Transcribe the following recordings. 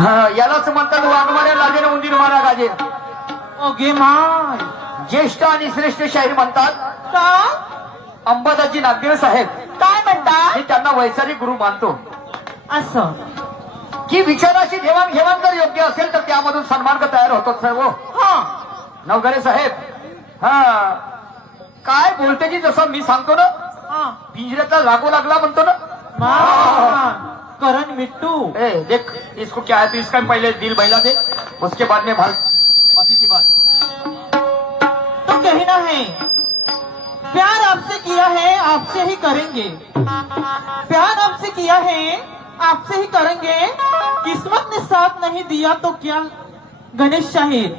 यालाच म्हणतात वाघमाऱ्या लाजेने उंदीर मारा गाजे. ओगे माय ज्येष्ठ आणि श्रेष्ठ शाहीर म्हणतात का अंबादाजी नागदेव साहेब. काय म्हणता मी त्यांना वैचारिक गुरु मानतो असं की विचाराची देवाणघेवाण जर योग्य असेल तर त्यामधून सन्मार्ग तयार होतो सर्व. हा नवघरे साहेब काय बोलते की जसं मी सांगतो ना हा पिंजऱ्यातला लागू लागला म्हणतो ना. करण मिट्टू ए देख इसको क्या है तो इसका पहले दिल बहला दे उसके बाद में बाकी की बात. तो कहना है प्यार आपसे किया है आपसे ही करेंगे. प्यार आपसे किया है आपसे ही करेंगे. किस्मत ने साथ नहीं दिया तो क्या. गणेश शाहीर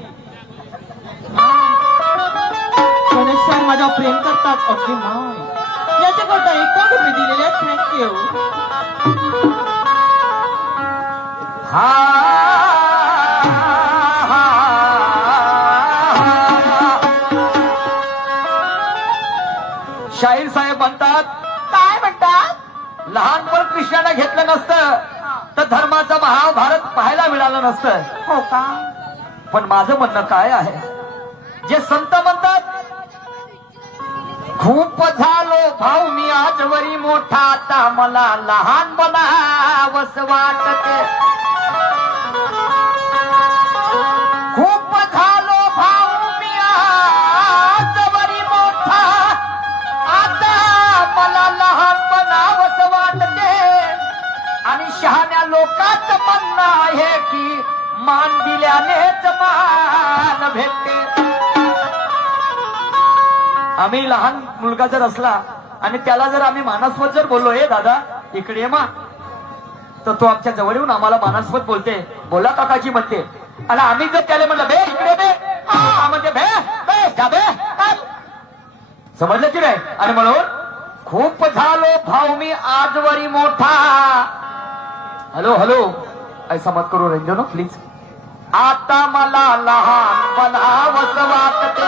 गणेश शाहीर माझ्यावर प्रेम करतात. अगदी माय याच्याकरता एका रुपये दिलेले थँक्यू. शाहीर साहेब म्हणतात काय म्हणतात लहानपण कृष्णाने घेतलं नसतं तर धर्माचं महाभारत पाहायला मिळालं नसतं. हो का पण माझं म्हणणं काय आहे जे संत म्हणतात खूप झालो भाऊ मी आजवरी मोठा आता मला लहान बनावस वाटते. खूप झालो भाऊ मी आजवरी मोठा आता मला लहान बनावस वाटते. आणि शहाण्या लोकांचं म्हणणं आहे की मान दिल्यानेच मान भेटते. आम्ही लहान मुलगा जर असला आणि त्याला जर आम्ही मानास्पद जर बोललो हे दादा इकडे ये मा तर तो आमच्या जवळ येऊन आम्हाला मानास्पद बोलते बोला काकाजी म्हणते. आणि आम्ही जर त्याला म्हणलं बे इकडे बे म्हणते बे बे जा बे. समजलं की नाही. आणि म्हणून खूप झालो भाऊ मी आजवरी मोठा. हॅलो हॅलो ऐसा मत करू रंजनो प्लीज. आता मला लहान बनावस वाटते.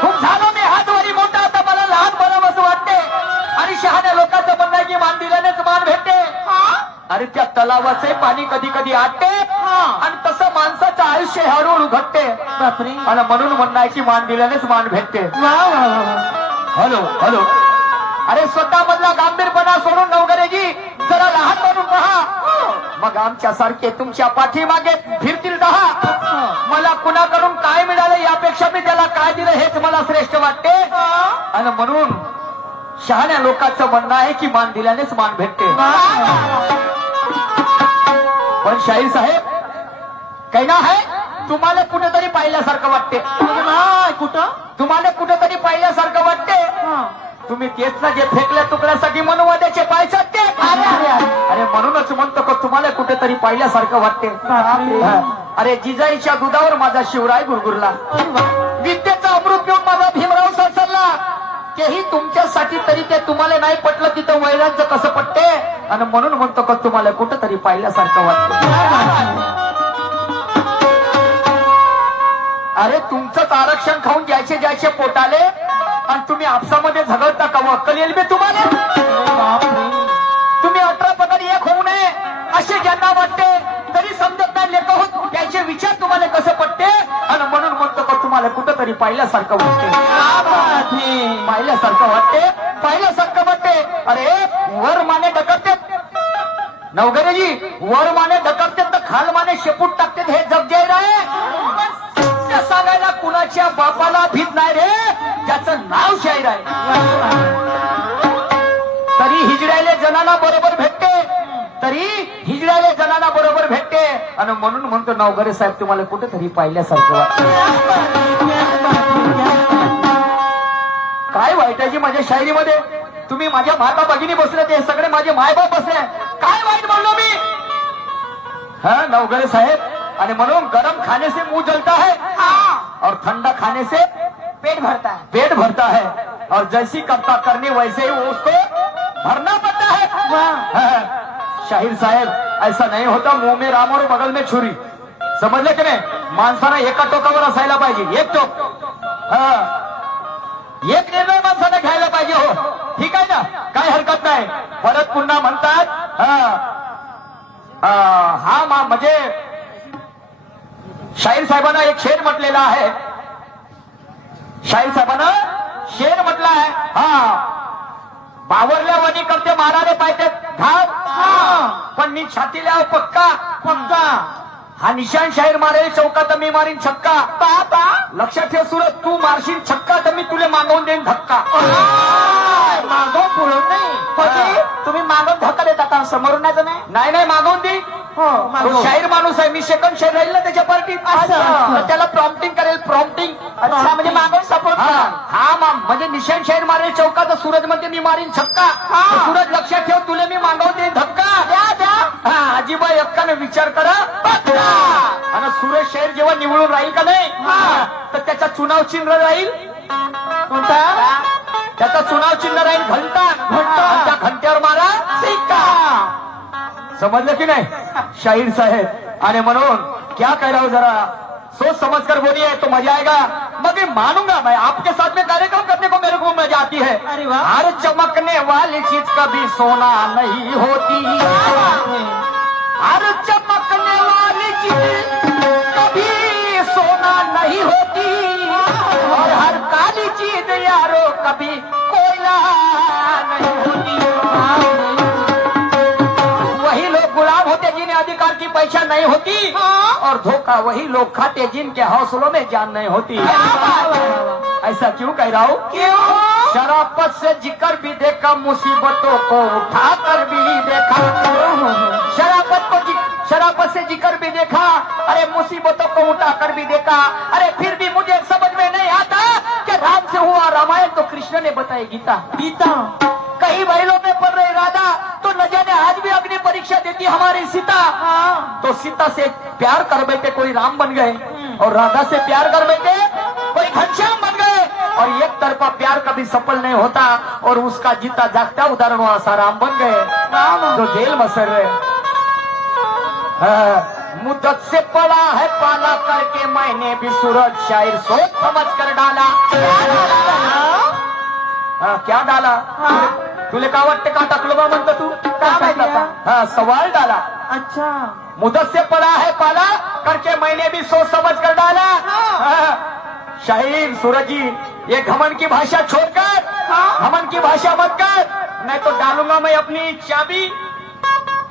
खूप झालो मी आजवरी मोठा आता मला लहान बनावस वाटते. आणि शहाण्या लोकांचं म्हणणं आहे की मान दिल्यानेच मान भेटते. अरे त्या तलावाचे पाणी कधी कधी आटते आणि तसं माणसाचं आयुष्य हळूहळू घटते. बापरे आणि म्हणून म्हणणं आहे की मान दिल्यानेच मान भेटते. वा वा वा. हॅलो हॅलो अरे स्वतः मधला गांभीरपणा सोडून नवघरेजी जरा लहान बनून पहा. मग आमच्या सारखे तुमच्या पाठीमागे फिरतील दहा. मला कुणाकडून काय मिळालं यापेक्षा मी त्याला काय दिलं हेच मला श्रेष्ठ वाटते. आणि म्हणून शहाण्या लोकांचं म्हणणं आहे की मान दिल्यानेच मान भेटते. पण शाहीर साहेब काही ना आहे तुम्हाला कुठेतरी पाहिल्यासारखं वाटते. कुठं तुम्हाला कुठेतरी पाहिल्यासारखं वाटते. तुम्ही तेच ना जे फेकल्या तुकड्यासाठी मनुवाद्याचे पाय चाटते. अरे म्हणूनच म्हणतो का तुम्हाला कुठेतरी पाहिल्यासारखं वाटते. अरे जिजाईच्या दुधावर माझा शिवराय गुरगुरला. विद्येचा अमृत पिऊन माझा भीमराव सरसरला. तेही तुमच्यासाठी तरी ते तुम्हाला नाही पटलं तिथं वैरांचं कसं पटते. आणि म्हणून म्हणतो का तुम्हाला कुठेतरी पाहिल्यासारखं वाटतं. अरे तुमचंच आरक्षण खाऊन ज्याचे ज्याचे पोटाले आणि तुम्ही आपसामध्ये झगडता का अक्कल येईल बे तुम्हाला. तुम्ही 18 पगारी एक होऊ नये असे ज्यांना वाटते तरी समजत नाही लेख होत त्याचे विचार तुम्हाला कसं पटते. आणि म्हणून म्हणतो का तुम्हाला कुठंतरी पाहिल्यासारखं वाटते. पाहिल्यासारखं वाटते पाहिल्यासारखं वाटते. अरे वर माने ढकलते नवघरेजी वर माने ढकलते तर खाल माने शेपूट टाकते. हे जग जाहीर आहे. सांगायला कुणाच्या बापाला भीत नाही रे ज्याचं नाव शाहीर आहे. तरी हिजड्याले जनाला बरोबर भेटते. तरी हिजड्याले जनाला बरोबर भेटते. आणि म्हणून म्हणतो नवघरे साहेब तुम्हाला कुठेतरी पाहिल्यासारखं वाटतं. काय वाईट आहे जी माझ्या शायरीमध्ये. तुम्ही माझ्या माता भगिनी बसले ते सगळे माझे मायबाप बसले. काय वाईट बोललो मी नवघरे साहेब. आणि म्हणून गरम खाने से मुंह जलता है और ठंडा खाने से पेट भरता है. पेट भरता है और जैसी कप्ता करनी वैसे ही उसको भरना पड़ता है. शाहीर साहेब ऐसा नहीं होता मुंह में राम और बगल में छुरी. समजलं की नाही. माणसानं एका टोकावर असायला पाहिजे. एक टोक एक निर्णय माणसानं घ्यायला पाहिजे. हो ठीक आहे ना काय हरकत नाही. परत पुन्हा म्हणतात म्हणजे शाहीर साहेबांना एक शेर म्हटलेला आहे. शाहीर साहेबांना शेर म्हटला आहे. बावरल्या वणी करते माराले पाहिजे घाव, पण मी छातीला पक्का पक्का. हा निशान शाहीर मारेल चौका तर मी मारीन छक्का. बाबा लक्षात ठेव सुरत, तू मारशील छक्का तर मी तुला मागवून देईन धक्का. मागो पुढून नाही. तुम्ही मागवून धक्का देता का? समोरून नाही नाही मागवून दे. हो तो मागो. शाहीर माणूस आहे. मी सेकंड शाहीर राहील ना त्याच्या पार्टीत. असं. त्याला प्रॉम्प्टिंग करेल. प्रॉम्प्टिंग अच्छा, म्हणजे मागून सपोर्ट करा. म्हणजे निशान शाहीर मारेल चौका तर सूरज म्हणते मी मारीन छक्का. तर सूरज लक्षात ठेव, तुला मी मागवून देईन धक्का. द्या अजिबा एक्काने विचार करा. आणि सूरज शाहीर जेव्हा निवडून राहील का नाही, तर त्याचा चुनाव चिन्ह राहील कोणता? त्याचा चुनाव चिन्ह राहील घंटा. आणि त्या घंट्यावर मारा सिक्का. समजलं की नाही शाहीर साहेब? आणि म्हणून क्या कह रहा हूं, जरा सोच समझ कर बोलिए तो मजा आएगा. मगर मानूंगा मैं आपके साथ में कार्यक्रम करने को, मेरे को मजा आती है. अरे वाह. हर चमकने वाली चीज कभी सोना नहीं होती. हर चमकने वाली चीज कभी सोना नहीं होती. और हर काली चीज यारो कभी कोयला नहीं होती. वही लोग गुलाम होते जिन्हें अधिकार की पहचान नहीं होती, और धोखा वही लोग खाते जिनके हौसलों में जान नहीं होती. ऐसा क्यों कह रहा हूँ? क्यों? शराफत से जिक्र भी देखा, मुसीबतों को उठाकर भी देखा. शराफत से जिक्र भी देखा, अरे मुसीबतों को उठाकर भी देखा. अरे फिर भी मुझे समझ में नहीं आता कि राम से हुआ रामायण तो कृष्ण ने बताई गीता. गीता. कई बहनों में पढ़ रहे राधा, तो न जाने आज भी अग्नि परीक्षा देती हमारी सीता. तो सीता से प्यार कर बैठे कोई राम बन गए, और राधा से प्यार कर बैठे कोई घनश्याम बन गए. और एक तरफा प्यार कभी सफल नहीं होता, और उसका जीता जागता उदाहरण ऐसा राम बन गए जो जेल में सर रहे. मुद्दत से पड़ा है पाला करके मैंने भी सूरज शायर सोच समझ कर डाला. क्या डाला? तुले का वाटते का टाकलं बा म्हणतो तू? काय माहिती आहे? सवाल डाला. अच्छा. मुद्दत से पड़ा है पाला करके मैंने भी सोच समझ कर डाला. शाहीर सूरज जी, ये घमंड की भाषा छोड़कर घमंड की भाषा मत कर, नहीं तो डालूंगा मैं अपनी चाबी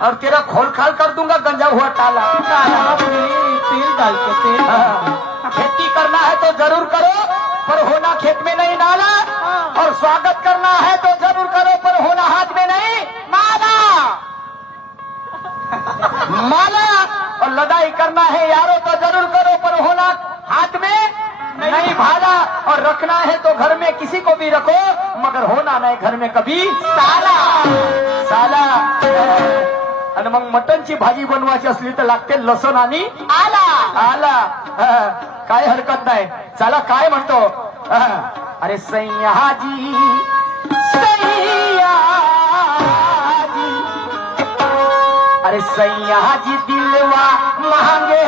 और तेरा खोल खाल कर दूंगा गंजा हुआ टाला. तेल डाल के तेल. खेती करना है तो जरूर करो, पर होना खेत में नहीं डाला. और स्वागत करना है तो जरूर करो, पर होना हाथ में नहीं माला. माला. और लड़ाई करना है यारो तो जरूर करो, पर होना हाथ में नहीं भाला. और रखना है तो घर में किसी को भी रखो, मगर होना नहीं घर में कभी साला. साला. आणि मग मटनची भाजी बनवायची असली तर लागते लसूण आणि आला. आला. काय हरकत नाही. चला काय म्हणतो? अरे सैयाजी सैयाजी, अरे सैयाजी दिलवा मांगे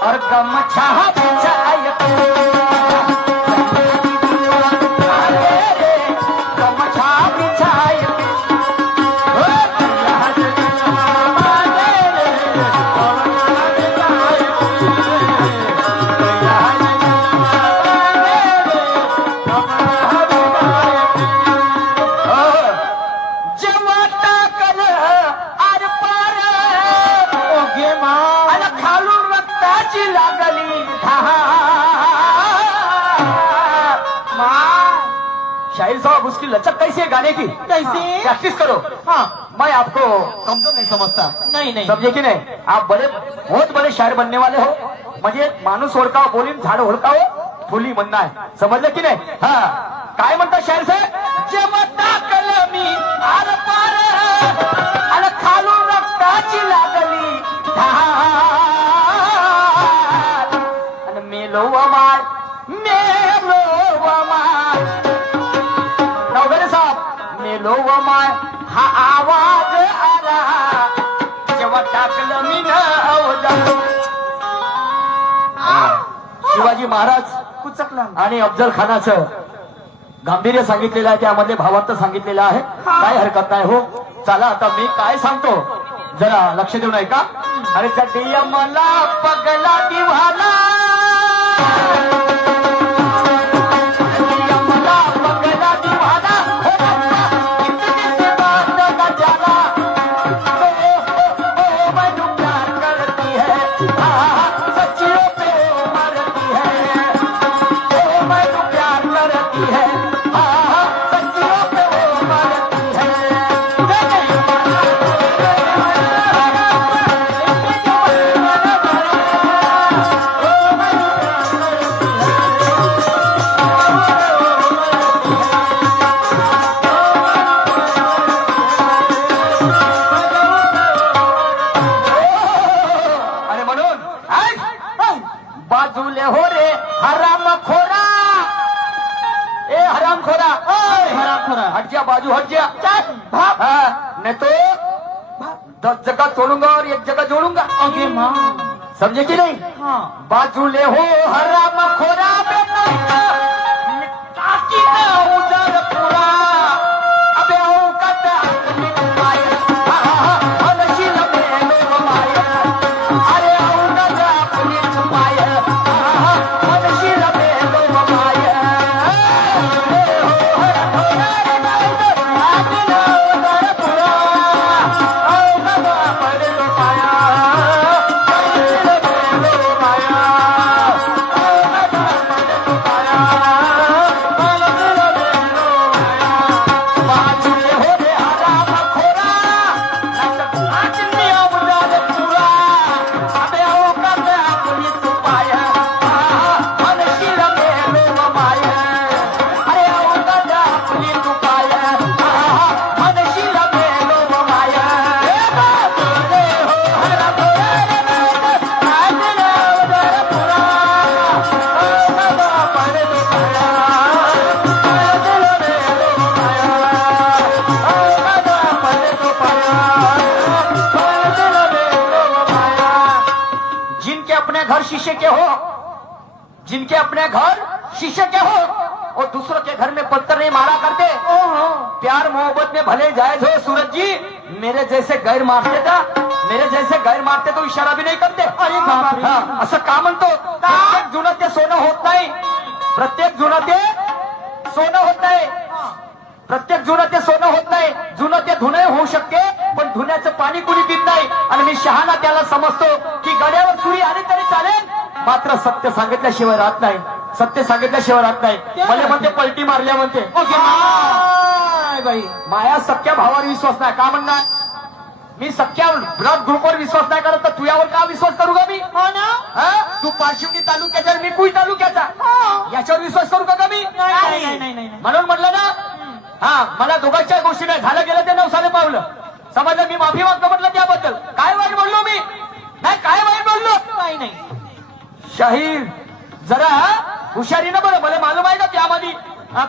और गमछा बिछाए. गमछा बिछाए. शाहीर साहब, उसकी लचक कैसी है गाने की? कैसे? प्रैक्टिस करो. मैं आपको कमजोर नहीं समझता. नहीं. समझे की नाही? आप बहुत बड़े शायर बनने वाले हो. म्हणजे माणूस ओळखाव, बोलीन झाड ओळखाव, फुली म्हणणं आहे. समजलं की नाही? काय म्हणतात शाहीर साहेब? जेव्हा टाकलं मी आर पार आणि खालून रक्ताची लागली धार, आणि मेलो माय नवघरे साहेब, मेलो माय हा आवाज आला जेव्हा टाकलं मी शिवाजी महाराज कुचकला. आणि अफजल खानाचं गांभीर्य सांगितलेलं आहे, त्यामध्ये भावार्थ सांगितलेलं आहे. काय हरकत नाही हो. चला आता मी काय सांगतो जरा लक्ष देऊन ऐका. अरे चटिया मला पगला दिवाला, चटिया मला पगला दिवाला, हो रब्बा, इतनी सी बात न जाना, ओ मैनू प्यार करती है, सच्चियों पे मरती है, ओ मैनू प्यार करती है, सच्चियों पे मरती है. आणि म्हणून बाजूले हो रे हराम खोरा, ए हराम खोरा, हरामखोरा. हट जा, बाजू हट जा. भाग. नहीं तो 10 जगह तोड़ूंगा और 1 जगह जोड़ूंगा. अगे माँ. समझे कि नहीं? हाँ. बाजूले हो हराम खोरा, बेटा ताकि ना उजर पूरा, अबे औकात अपनी माया, अनशील में लोग माया, अरे औकात अपनी माया, अनशील में लोग माया. बाजूले हो रे हराम खोरा, नाचनी अवजाद पुरा, अबे औकात अपनी पाया, अनशील में लोग माया, अरे औकात अपनी पाया, अनशील में लोग माया. बाजूले हो हराम खोरा, नाचनी अवजाद पुरा, औकात अपनी जिनके अपने घर शीशे के हो, जिनके अपने घर शीशे के हो, और दूसरों के घर में पत्थर नहीं मारा करते. प्यार मोहब्बत में भले जायज हो सूरज जी, मेरे जैसे गैर मारते था, मेरे जैसे गैर मारते तो इशारा भी नहीं करते. अरे बाप रे. असं का म्हणतो? प्रत्येक जुनं ते सोनं होत नाही, प्रत्येक जुनं ते सोनं होत नाही, प्रत्येक जुनं ते सोनं होत नाही. जुनं ते धुणे होऊ शकते, पण धुण्याचं पाणी कुणी पित नाही. आणि मी शहाणा त्याला समजतो की गड्यावर सुरी आली तरी चालेल, मात्र सत्य सांगितल्याशिवाय राहत नाही, सत्य सांगितल्याशिवाय राहत नाही. मला म्हणते पलटी मारल्या म्हणते. ओके माँ. बाई. माया सख्या भावावर विश्वास नाही का म्हणणार? मी सख्या ब्लड ग्रुपवर विश्वास नाही करत, तर तुझ्यावर का विश्वास करू का मी? हो ना. तू पारशिवनी तालुक्याचा, मी कुई तालुक्याचा, याच्यावर विश्वास करू का मी? नाही. म्हणून म्हटलं ना, हा मला दोघांच्या गोष्टी नाही, झालं गेलं ते 9 साले पावलं. समजलं, मी माफी मागतो म्हटलं त्याबद्दल. काय वाईट बोललो मी? नाही, काय वाईट बोललो? काही नाही. शाहीर जरा हुशारीनं बरं, मला मालूम आहे का त्यामध्ये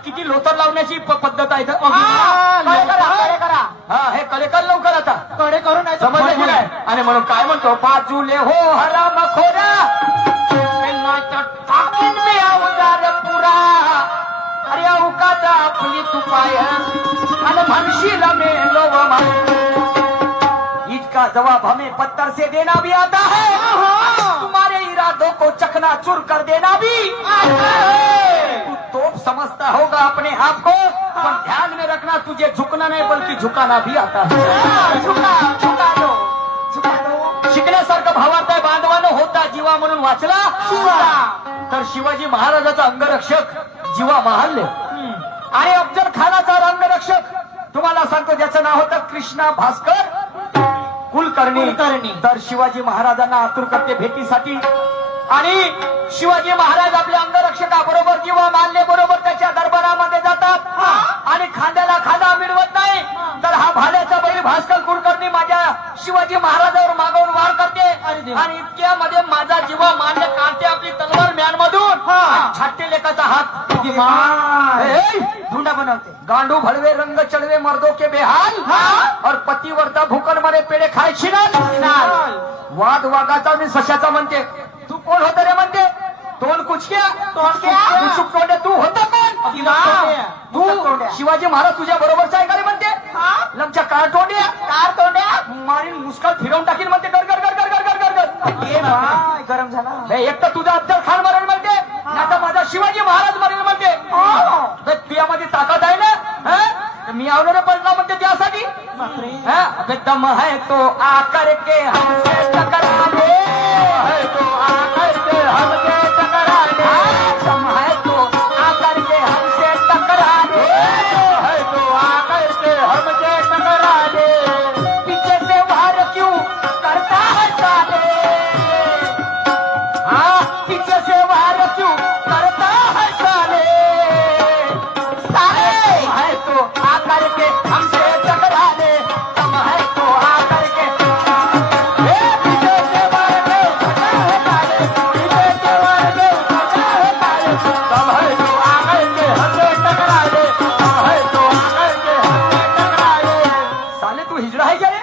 किती लोतर लावण्याची पद्धत आहे. हे कलेकर लवकर आता कडे करून नाही तर समजलं की काय? आणि म्हणून काय म्हणतो, बाजूले हो हराम खोरा, टाकीन मी अवजार पुरा, अरे औकात आपली तू पाय, आणि म्हणशील मेलो माय. इसका जवाब हमें पत्थर से देना भी आता है, तुम्हारे इरादों को चकनाचूर कर देना भी आता है. तू तोप समझता होगा अपने आप को, पर ध्यान में रखना, तुझे झुकना नहीं बल्कि झुकाना भी आता है. झुका दो. शिकण्यासारखं भावार्थ आहे बांधवानं, होता जीवा म्हणून वाचला शिवा. तर शिवाजी महाराजाचा अंगरक्षक जीवा महाल्य, आणि अफजल खानाचा अंगरक्षक तुम्हाला सांगतो, ज्याचं नाव होतं कृष्णा भास्कर कुलकर्णी. तर शिवाजी महाराजांना आतुर करते भेटीसाठी, आणि शिवाजी महाराज आपल्या अंगरक्षकाबरोबर जीवा मानले बरोबर त्याच्या दरबारामध्ये जातात, आणि खांद्याला खांदा मिळवत नाही, तर हा भाल्याचा बैल भास्कर कुलकर्णी माझ्या शिवाजी महाराजावर मागावून वार करते, आणि इतक्यामध्ये माझा जीवा मान्य काढते आपली तलवार म्यानमधून, छाटते लेकाचा हात, धुंडा बनवते. गांडू भड़वे रंग चढ़वे मर्दों के बेहाल, और पतिवर्ता भूकन मरे पेड़े खाय छिनाल. वाद वागाचा मी सशाचा म्हणते. तू कोण होत रे म्हणते? तोंड कुचक्या, कुचूक तोंडे तू होता कोण? तू शिवाजी महाराज तुझ्या बरोबरचा आहे का रे म्हणते? लमच्या कार तोंड्या मारीन मुस्काल फिरवून टाकीन म्हणते गर गर गर गर गर गर गर गर ये माय गरम झाला हे एक तर तुझा अफजल खान मरेल म्हणते नाही तर माझा शिवाजी महाराज मरेल म्हणते तर तुझ्यामध्ये ताकद आहे ना हं? तर मी आवणार पडला म्हणते त्यासाठी बापरे हं? अबे दम है तो आकर के हमसे टकरा ले है तो आकर के हमसे टकरा ले दम है तो आकर के हमसे टकरा ले है तो आकर के हमसे टकरा ले पीछे से वार क्यों करता है साले हाँ पीछे से वार क्यों करता है साले साले है तो आकर के हमसे टकरा ले दम है तो आकर के पीछे से वार क्यों करता है साले पीछे से वार क्यों करता है साले दम है तो आकर के हमसे टकरा ले दम है तो आकर के हमसे टकरा ले साले तू हिजड़ा है क्या रे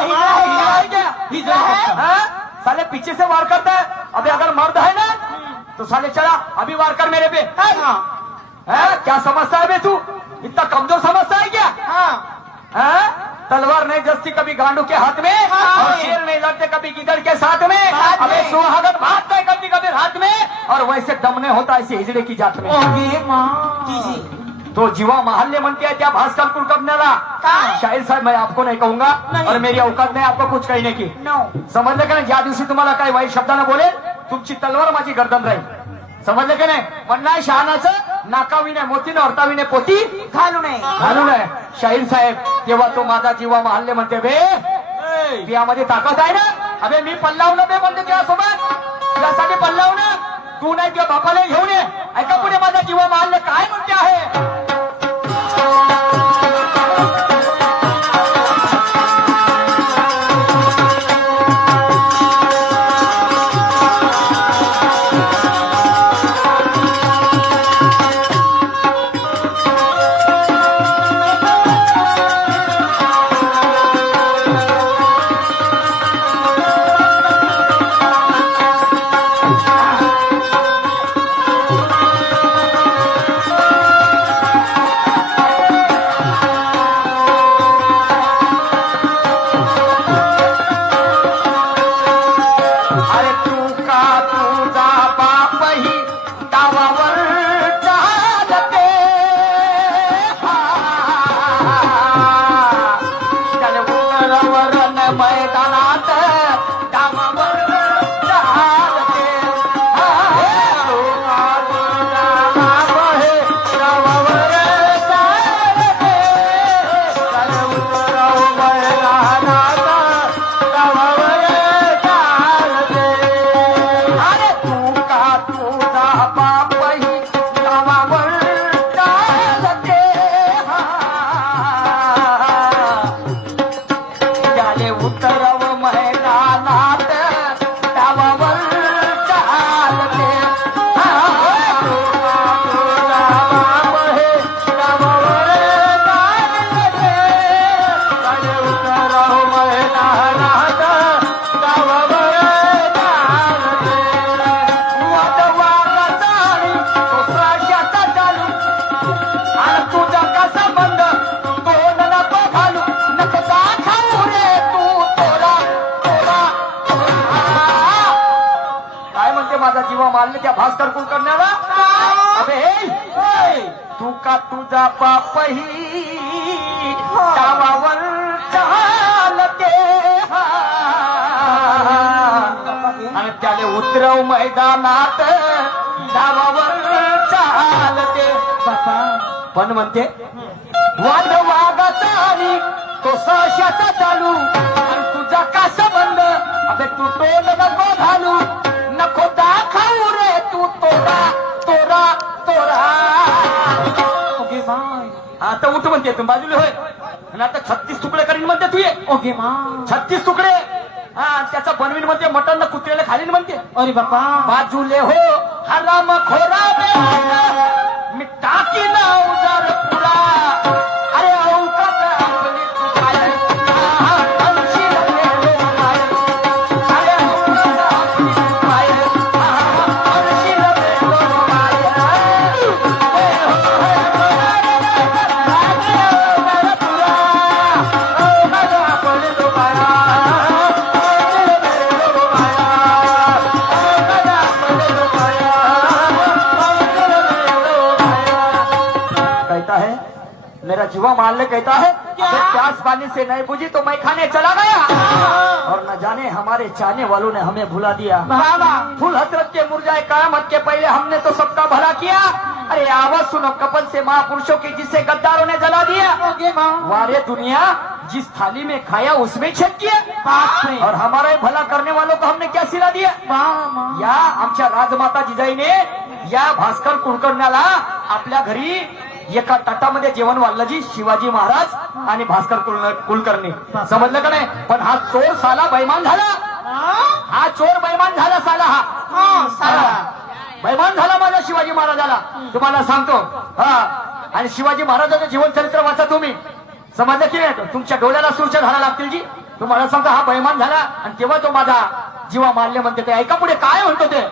हिजड़ा है क्या हिजड़ा है? हाँ? साले पीछे से वार करता है अबे अगर मर्द है ना तो साले चला अभी वार कर मेरे पे है? क्या समझता है बे तू इतना कमजोर समझता है क्या है? तलवार नहीं जस्ती कभी गांडू के हाथ में और शेर नहीं लड़ते कभी गिदड़ के साथ में साथ में। अबे सुहागन भात नहीं करती कभी रात में और वैसे दम नहीं होता ऐसे हिजड़े की जात में ओके माँ तो जीवा महल्ले म्हणते हैं त्या भास्कर कुलकर्ण्याला शाहीर साहेब मैं आपको नहीं कहूंगा नहीं। और मेरी औकात नहीं आपको कुछ कहने की नो समजलं का नाही ज्या दिवशी तुम्हाला काही वाईट शब्दानं बोलेल तुमची तलवार माझी गर्दन राहील समजलं का नाही पण नाही शहाणाचं नाकाविने मोतीने अर्थाविने पोती घालू नये घालू नये शाहीर साहेब तेव्हा तो माझा जीवा महाल्ले म्हणते बे यामध्ये ताकद आहे ना अबे मी पल्लावलं बे म्हणते त्यासोबत त्यासाठी पल्लावलं तू नाही किंवा बापाला घेऊन ये ऐका पुढे माझा जीवा महाल्ले काय म्हणते आहे अरे तू का तुझा बापही डावावर चालते त्याला उतरवर न मैदानात डावावर चालते तू का तुझा बापही डावावर चालते त्याला उतरव मैदानात डावावर चालते अरे तू का तुझा बापही गावावर चालते त्याले उतरव मैदानात गावावर चालते तू का तुझा बापही गावावर चालते त्याले उतरव मैदानात गावावर चालते वादवागाचा आणि तो साशाचा चालू आणि तुझा कसा बंद तोंड नको घालू नको खाऊ रे तू तोरा तोरा काय म्हणते माझा जीवा मारले त्या भास्कर कुलकर्ण्याला अबे तू का तुझा बापही डावावर चालते आणि त्याले उतरव मैदानात डावावर चालते पण म्हणते वाद वागाचा आणि तो सशाचा चालू आणि तुझा का संबंध अबे तू तोंड नको घालू नको दाखवू रे तू तोरा तोरा तोरा ओके माय आता उठ म्हणते तू बाजूला होय आणि आता 36 तुकडे करीन म्हणते तू ये ओके माय 36 तुकडे हा त्याचा बनवीन म्हणते मटन कुत्र्याला खालीन म्हणते अरे बापा बाजूले हो हराम खोरा मी टाकी ना उजार पुरा अरे औकात आपली तू काय अंशी लगे काय अरे औकात आपली तू काय अंशी लगे काय जीवा मारले कहता है क्या? कि प्यास पानी से नहीं बुझी तो मैं खाने चला गया और न जाने हमारे चाहने वालों ने हमें भुला दिया। बाबा फूल हसरत के मुरझाए कयामत के पहले हमने तो सबका भला किया। अरे आवाज सुनो कपल से महापुरुषों की जिसे गद्दारों ने जला दिया। ओके माँ वारे दुनिया जिस थाली में खाया उसमें छेद किया बाप रे और हमारा भला करने वालों को हमने क्या सिला दिया। माँ या आमच्या राजमाता जिजाईने या भास्कर कुलकर्ण्याला आपल्या घरी एका ताटामध्ये जेवण वाढलं जी शिवाजी महाराज आणि भास्कर कुलकर्णी समजलं का नाही। पण हा चोर साला बैमान झाला। हा चोर बैमान झाला साला हा बैमान झाला माझा शिवाजी महाराजाला। तुम्हाला सांगतो हा आणि शिवाजी महाराजाचं जीवन चरित्र वाचा तुम्ही समजलं की नाही। तुमच्या डोळ्याला सुरच्या धारा लागतील जी। तुम्हाला सांगतो हा बैमान झाला आणि तेव्हा तो माझा जीवा मारले म्हणते ते ऐका पुढे काय म्हणतो ते।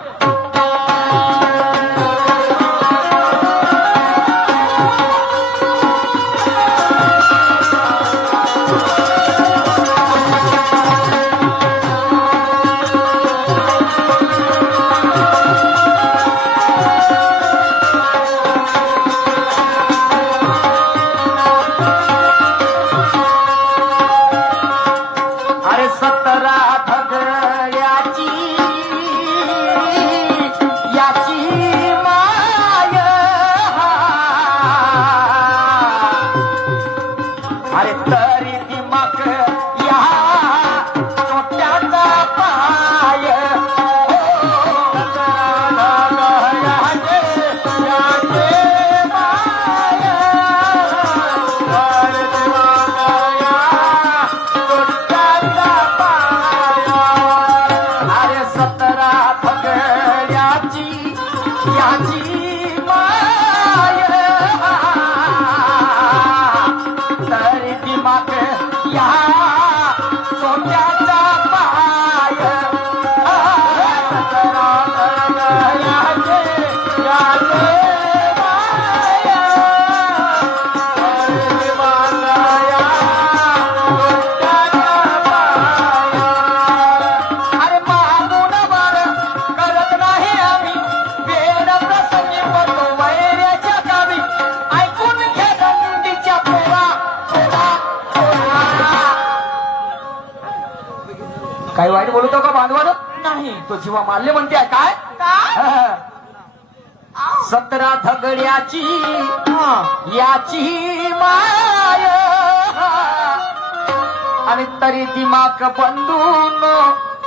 अरे 17 धगड्याची याची माय अरे तरी दिमाग या छोट्याचा पाय अरे 17 धगड्याची याची माय तरी दिमाग या सोन्याचा पाय अरे मागून वर करत नाही आम्ही वेळ प्रसंगी पडतो वैऱ्याच्या गावी ऐकून घे दंडीच्या पोरा काही वाईट बोलतो का बांधवानं नाही तो जीवा मारले म्हणते काय काय 17 धगड्याची हा याची माय आणि तरी दिमाग बंधून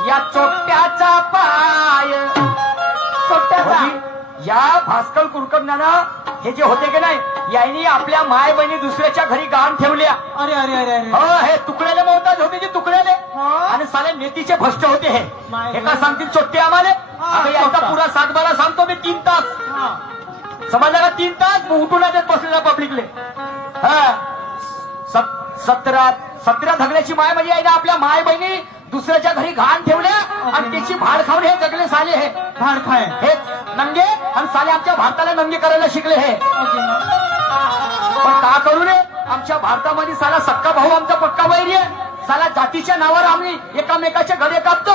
या चोट्याचा पाय छोट्याचा या भास्कर कुलकर्ण्यानं हे जे होते की नाही यांनी आपल्या माय बहिणी दुसऱ्याच्या घरी गाण ठेवल्या। अरे अरे अरे अरे हो हे तुकड्याले मोहताज होते जे तुकड्याले हा. आणि साले नेतीचे भ्रष्ट होते हे माय एका सांगतील चोट्टे आम्हाला हा, आता याचा चोट्टा. पुरा सातबारा सांगतो मी 3 तास हा समजलं का 3 तास मग उठून येतात बसलेला पब्लिकले। हा 17 धगड्याची माय म्हणजे आहे ना आपल्या माय बहिणी दुसऱ्याच्या घरी घाण ठेवल्या आणि त्याची भाड खाऊन हे जगले साले हे भाड खाय हे नंगे आणि साले आमच्या भारताला नंगे करायला शिकले हे। ओके पण का करू रे आमच्या भारतामध्ये साला सक्का भाऊ आमचा पक्का वैरी आहे। साला जातीच्या नावावर आम्ही एकामेकाचे गळे कापतो।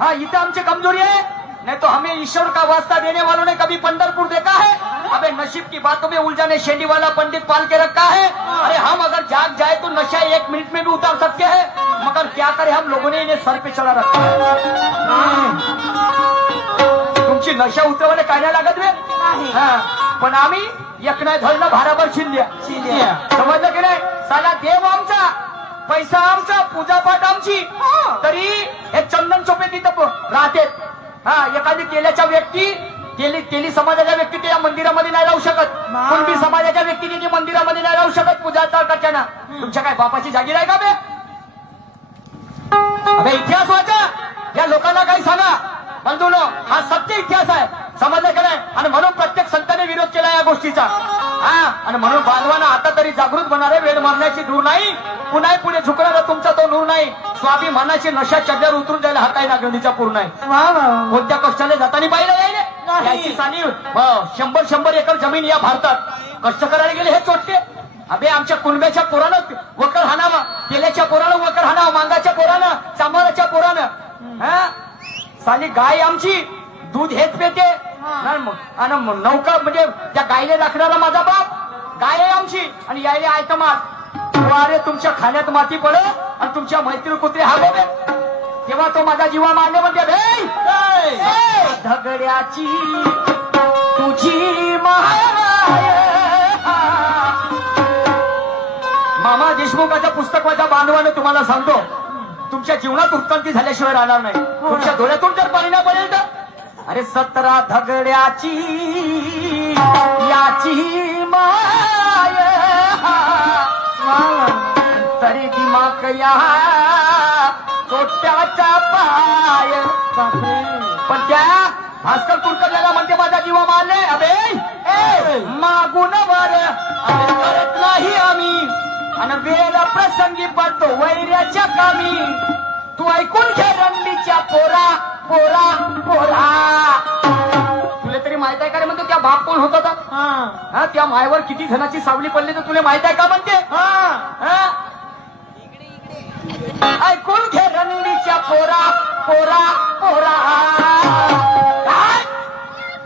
हाँ इथे आमची कमजोरी है नहीं तो हमें ईश्वर का वास्ता देने वालों ने कभी पंढरपुर देखा है। अबे नसीब की बातों में उलझाने शेंडी वाला पंडित पाल के रखा है। अरे हम अगर जाग जाए तो नशा 1 मिनट में भी उतार सकते हैं मगर क्या करें हम लोगों ने इन्हें सर पे चढ़ा रखा है। तुमची नशा उतरवायला काय नाही लागत वे नाही. पण आम्ही एक नाही धरणं भाराभर शिंद्या शिंद्या. समजलं की नाही। साला देव आमचा पैसा आमचा पूजापाठ आमची तरी हे चंदन चोपे तिथं राहते। हा एखादी तेल्याच्या व्यक्ती तेली समाजाच्या व्यक्ती त्या मंदिरामध्ये नाही राहू शकत। कुणबी समाजाच्या व्यक्तीने ती मंदिरामध्ये नाही राहू शकत पूजाचा करताना। तुमच्या काय बापाची जागीर आहे का बे? अबे इतिहास वाचा या लोकांना काही सांगा बंधूनो हा सत्य इतिहास आहे समजलं का नाही। आणि म्हणून प्रत्येक संतांनी विरोध केला या गोष्टीचा। हा आणि म्हणून बांधवांना आता तरी जागृत बनारे वेळ मारण्याची दूर नाही पुन्हा पुढे झुकणारा तुमचा तो नूर नाही। स्वाभिमानाची नशा चड्ड्यावर उतरून जायला हा काही नागरिकचा पूर्ण आहे। कोणत्या कष्टाने जाताना पाहिलं नाही. यायची सानी 100 एकर जमीन या भारतात कष्ट करायला गेले हे चोट्टे। अबे आमच्या कुणब्याच्या पोरानं वकर हाणावा तेल्याच्या पोरानं वकर हाणावा मांगाच्या पोरानं चांभाराच्या पोरानं हा साली गाय आमची दूध हेच पेते आणि नौका म्हणजे त्या गायले राखणारा माझा बाप गाय आहे आमची आणि यायला आयटमात अरे तुमच्या खाण्यात माती पड आणि तुमच्या मैत्री कुत्रे हागोवे तेव्हा तो माझा जीवा मारले म्हणते धगड्याची तुझी माय. मामा देशमुखाच्या पुस्तकाच्या बांधवाने तुम्हाला सांगतो तुमच्या जीवनात उत्क्रांती झाल्याशिवाय राहणार नाही. तुमच्या डोळ्यातून जर पाणी नाही पडेल तर अरे 17 धगड्याची याची माय तरी दिमाग या चोट्याचा पाय. पण त्या भास्कर कुलकर्ण्याला म्हणते माझा जीवा मारले अबे मागून वर करत नाही आम्ही आणि वेळ प्रसंगी पडतो वैऱ्याच्या कामी. तू ऐकून घे रणनीच्या पोरा पोरा पोरा. तुला तरी माहित आहे का रे म्हणते त्या बाप कोण होता हा त्या मायवर किती जणांची सावली पडली तर तुला माहित आहे का म्हणते ऐकून घे रणनीच्या पोरा पोरा पोरा.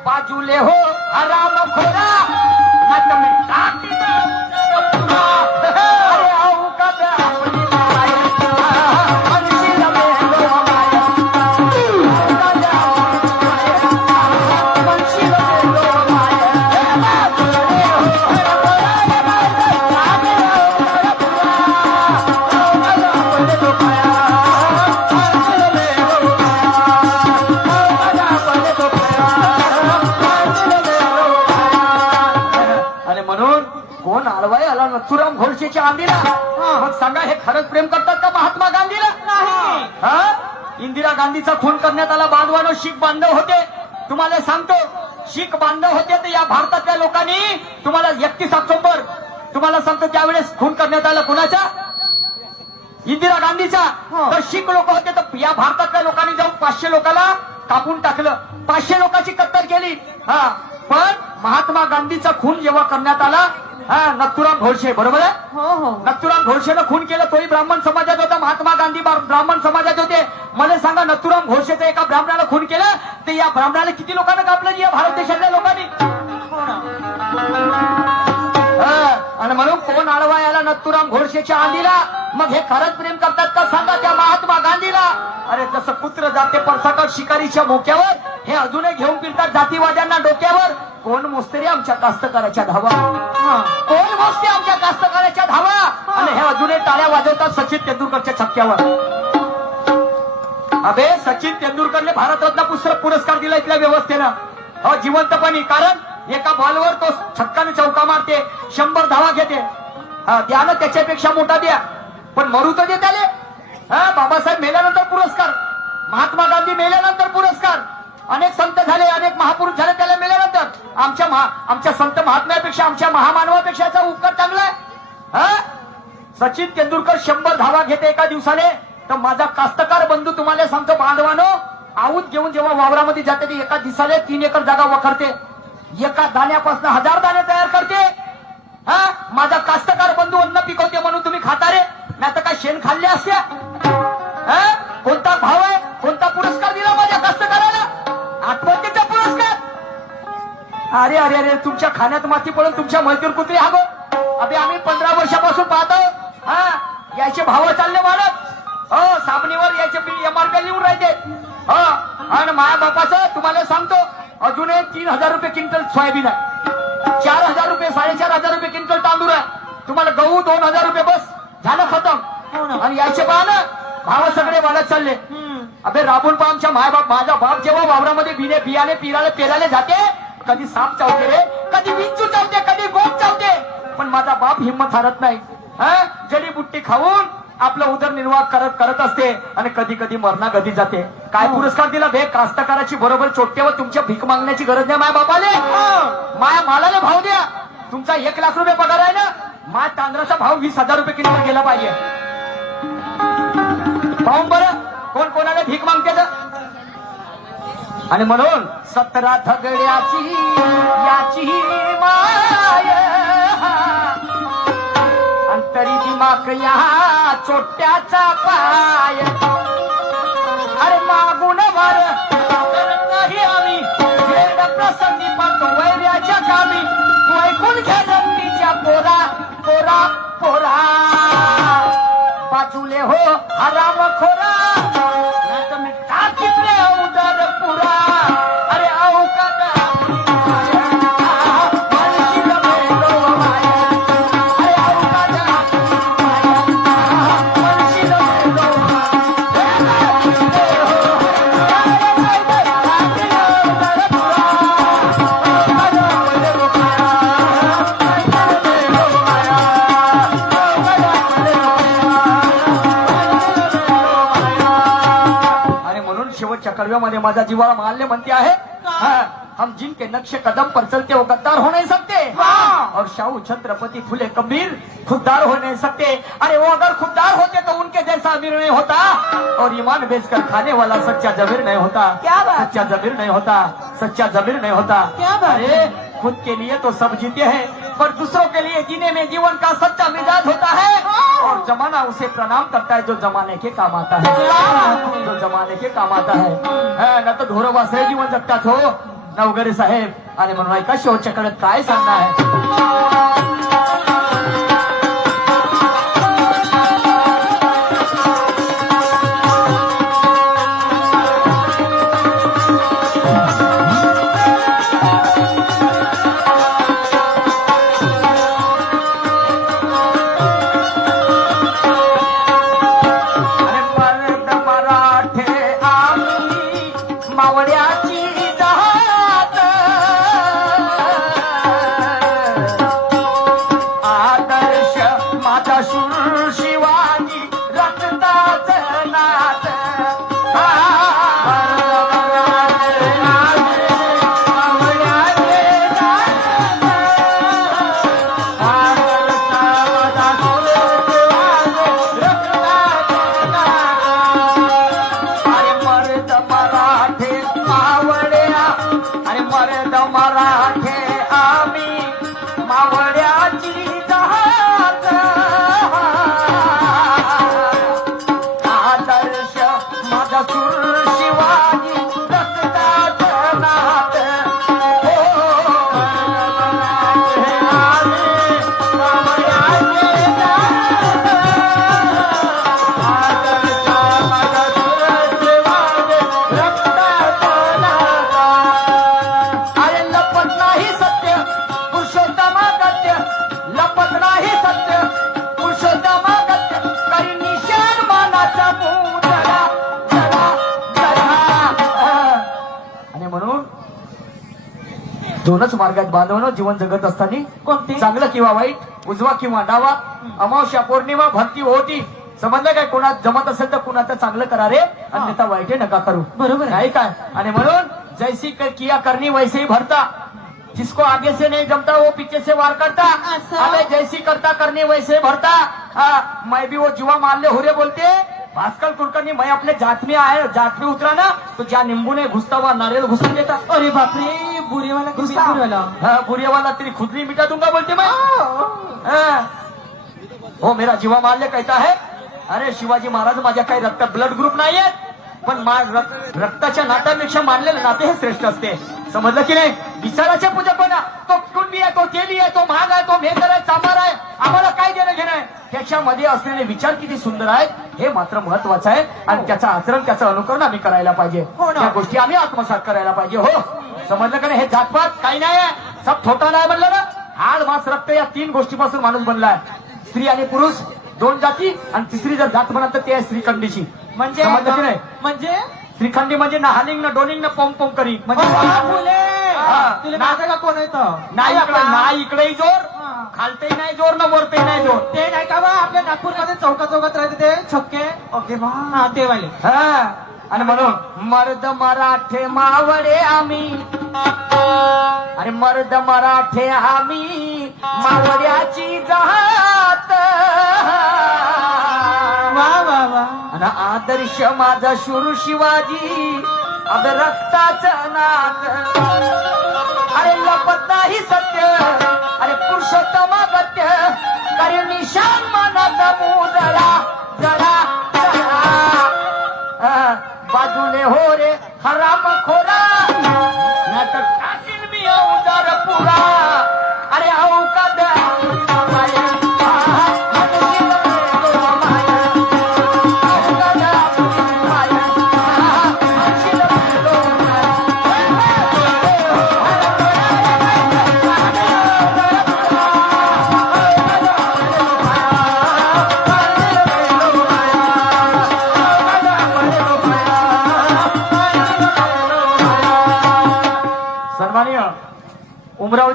बाजूले हो आराम खोरा ना तुम्ही टाकी अरे आऊ का आपली माय मनशील मेलो माय मनशील मेलो माय. आणि म्हणून कोण आळवाय आला नथुराम घोडशेच्या आंधीला. मग सांगा हे खरंच प्रेम करतात का महात्मा गांधीला नाही. हा इंदिरा गांधीचा खून करण्यात आला बांधवानो शीख बांधव होते. तुम्हाला सांगतो शीख बांधव होते तर या भारतातल्या लोकांनी तुम्हाला 31 ऑक्टोबर तुम्हाला सांगतो त्यावेळेस खून करण्यात आला कुणाचा इंदिरा गांधीचा. तर शीख लोक होते तर या भारतातल्या लोकांनी जाऊन 500 लोकांना कापून टाकलं. 500 लोकांची कत्तल केली. हा पण महात्मा गांधीचा खून जेव्हा करण्यात आला नथुराम घोडशे बरोबर आहे हो हो नथुराम घोडशेनं खून केलं. तोही ब्राह्मण समाजात होता. महात्मा गांधी ब्राह्मण समाजात होते. मला सांगा नथुराम घोडशेचं एका ब्राह्मणाला खून केलं तर या ब्राह्मणाला किती लोकांना कापलं या भारत देशातल्या लोकांनी. आणि म्हणून कोण आळवा याला नथुराम घोडशेच्या आंधीला. मग हे खरंच प्रेम करतात का सांगा त्या महात्मा गांधीला. अरे जसं कुत्र जाते परसाकट शिकारीच्या मोक्यावर हे अजूनही घेऊन फिरतात जातीवाद्यांना डोक्यावर. कोण मोजते आमच्या कास्तकाराच्या धावा कोण मोजते आमच्या कास्तकाराच्या धावा. आणि हे अजूनही टाळ्या वाजवतात सचिन तेंडुलकरच्या छक्क्यावर. अबे सचिन तेंडुलकरने भारतरत्न पुरस्कार दिला इथल्या व्यवस्थेनं जिवंतपणी. कारण एका बॉलवर तो छक्काने चौका मारते 100 धावा घेते. द्या ना त्याच्यापेक्षा मोठा द्या पण मरू तर दे त्याले. बाबासाहेब मेल्यानंतर पुरस्कार महात्मा गांधी मेल्यानंतर पुरस्कार अनेक संत झाले अनेक महापुरुष झाले त्याला मेल्यानंतर आमच्या संत महात्म्यापेक्षा आमच्या महामानवापेक्षा याचा उपकार चांगला आहे. सचिन तेंडुलकर 100 धावा घेते एका दिवसाने तर माझा कास्तकार बंधू तुम्हाला सांगतो बांधवानो आऊत घेऊन जेव्हा वावरामध्ये जाते ते एका दिवसाला 3 एकर जागा वखरते. एका दाण्यापासून 1000 दाणे तयार करते. माझा कास्तकार बंधू अन्न पिकवते म्हणून तुम्ही खाता रे नाही तर काय शेण खाल्ले असत्या. कोणता भाव आहे कोणता पुरस्कार दिला माझ्या कास्तकाराला आत्महत्येचा पुरस्कार. अरे अरे अरे तुमच्या खाण्यात माती पडून तुमच्या मैत्रीर कुत्री हागो. अभि आम्ही 15 वर्षापासून पाहतो याचे भाव चालले वाढत साबणीवर याचे MRP लिहून राहते. आणि माया बापाचं तुम्हाला सांगतो अजूनही 3000 रुपये क्विंटल सोयाबीन आहे. 4000 रुपये 4500 रुपये क्विंटल तांदूळ आहे. तुम्हाला गहू 2000 रुपये बस झालं खतम. आणि याचे पहा ना भाव सगळे वाढत चालले. अबे राबून पहा आमच्या माझा बाप जेव्हा वावरामध्ये बियाणे पेरायला जाते कधी साप चावते रे कधी विंचू चावते कधी गोप चावते पण माझा बाप हिंमत हारत नाही. जडीबुट्टी खाऊन आपलं उदरनिर्वाह करत असते आणि कधी कधी मरणा गदी जाते. काय पुरस्कार दिला बे कास्तकाराची बरोबर चोट्यावर तुमच्या भीक मागण्याची गरज नाही. माया बापाले माया मालाले भाव द्या. तुमचा 1 लाख रुपये पगार आहे ना माया तांदळाचा भाव 20,000 रुपये क्विंटल गेला पाहिजे. पाहून बरं कोण कोणाला भीक मागते. आणि म्हणून 17 धगड्याची याची माय अंतरी दिमाग या चोट्याचा पाय. अरे मागून वर नाही आम्ही वेळ प्रसंगी पडतो वैऱ्याच्या कामी. तू ऐकून घे रणनीच्या पोरा पोरा बाजूले हो हराम खोरा नाही तर मी टाकीतले उदर पुरा अरे अवकाद शेवटच्या कडव्यामध्ये माझा जीवाला माल्य म्हणते आहे हम जिनके नक्शे कदम पर चलते वो गद्दार हो नहीं सकते और शाहू छत्रपति फुले कबीर खुददार हो नहीं सकते अरे वो अगर खुददार होते तो उनके जैसा अमीर नहीं होता और ईमान बेचकर खाने वाला सच्चा जमीर नहीं होता क्या बात? सच्चा जमीर नहीं होता सच्चा जमीर नहीं होता क्या बात? अरे खुद के लिए तो सब जीते हैं पर दूसरों के लिए जीने में जीवन का सच्चा मिजाज होता है और जमाना उसे प्रणाम करता है जो जमाने के काम आता है जो जमाने के काम आता है ना तो ढोरवासरे जीवन जगतात हो ना वगैरे साहेब आणि म्हणून ऐका शेवटच्या कडत काय सांगणार आहे दोनच मार्गात बांधवणं जीवन जगत असताना कोणते? चांगलं किंवा वाईट उजवा किंवा डावा अमावस्या पौर्णिमा भक्ती होती समजलं काय कोणात जमत असेल तर कुणाचं चांगलं करा रे अन्यथा वाईट नका करू बरोबर नाही काय आणि म्हणून जैसी किया करनी वैसे ही भरता जिसको आगे से नहीं जमता वो पीछे से वार करता अबे जैसी करता करनी वैसे भरता मैं भी वो जुआ मारले हो रे बोलते भास्कर कुलकर्णी मैं अपने जात में आए जात में उतरा ना तो जहाँ नींबू ने घुसता हुआ नारियल घुसा देता अरे बापरे बुरे वाला की बिल्कुल वाला हाँ बुरे वाला तेरी खुदली मिटा दूंगा बोलते मैं हो मेरा जीवा माल्य कहता है अरे शिवाजी महाराज माझ्या काही रक्त ब्लड ग्रुप नाहीये पण रक्ताच्या नात्यापेक्षा मानलेले नाते हे श्रेष्ठ असते समजलं की नाही विचाराच्या पूजा पण तो कुटुंबी आहे तो तेली आहे तो महाग आहे तो मेकर आहे चांभार आहे आम्हाला काय देणं घेणं आहे त्याच्यामध्ये असलेले विचार किती सुंदर आहेत हे मात्र महत्वाचं आहे आणि त्याचं आचरण त्याचं अनुकरण आम्ही करायला पाहिजे या गोष्टी आम्ही आत्मसात करायला पाहिजे हो समजलं का नाही हे जातपात काही नाही आहे सब छोटा नाही म्हणलं ना हाड मांस रक्त या 3 गोष्टीपासून माणूस बनलाय स्त्री आणि पुरुष 2 जाती आणि तिसरी जर जात म्हणत तर ते आहे श्रीखंडीची म्हणजे समजलं की नाही म्हणजे श्रीखंडी म्हणजे ना हालिंग ना डोनिंग ना पोम पोम करी म्हणजे तुला माहिती का कोण येतं नाही इकडेही जोर खालतेही नाही जोर ना वरतेही नाही जोर ते नाही का बा आपल्या नागपूरमध्ये चौकात राहते ते छक्के ओके हा ते वाले आणि म्हणून मर्द मराठे मावळे आम्ही अरे मर्द मराठे आम्ही मावळ्याची जात वा वा वा आणि आदर्श माझा शुरू शिवाजी अब रक्ताचं नाक अरे लपत नाही सत्य अरे पुरुषोत्तम गत्य करे निशान मनाचा मुजळा जरा बाजूले हो रे हराम खोरा नाटक टाकीन मी उदार पुरा अरे औकाद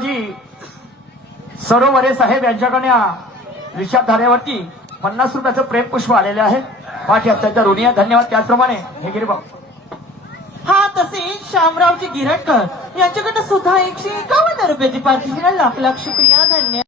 शामरावजी सरोवरे साहेब यांच्याकडे रिषाद धाऱ्यावरती 50 रुपयाचं प्रेम पुष्प आलेले आहे. पाठी अत्यंत ऋणी आहे. धन्यवाद. त्याचप्रमाणे हे गिरीबाब हा तसेच शामरावजी गिरटकर यांच्याकडे सुद्धा 151 रुपयाची पार्टी लाख लाख शुक्रिया.